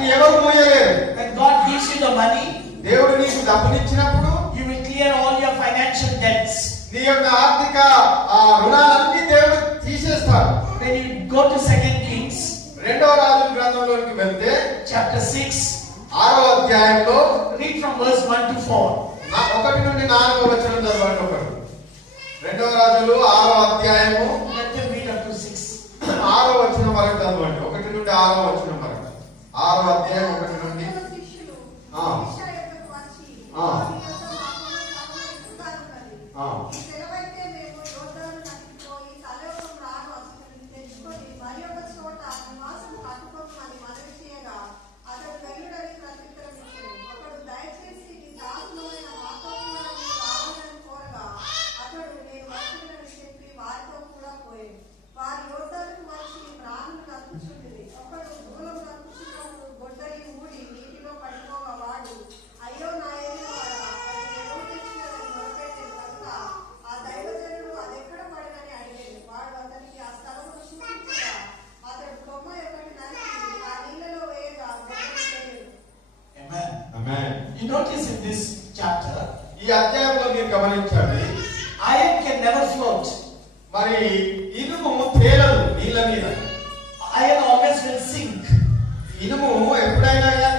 వాటిని ఎవరు మోయలేరు. When God gives you the money, దేవుడు నీకు డబ్బునిచ్చినప్పుడు you will clear all your financial debts. నీ యొక్క ఆర్థిక రుణాలన్నీ దేవుడు తీసేస్తాడు. When you go to 2 Kings, రెండవ రాజుల గ్రంథంలోకి వెళ్తే chapter 6, 6వ అధ్యాయంలో read from verse 1 to 4. 1 నుండి 4వ వచనం చదవండి. ఒకటి రెండవ రాజులు 6వ అధ్యాయము Let them read up to 6. 6వ వచనం వరకు చదవండి. 1 నుండి 6వ వచనం వరకు. 6వ అధ్యాయం 1 నుండి You notice in this chapter, ఈ అధ్యాయంలో మీరు గమనించండి, iron can never float. మరి ఇనుము తేలదు నీళ్ళ మీద. Iron always will sink. ఇనుము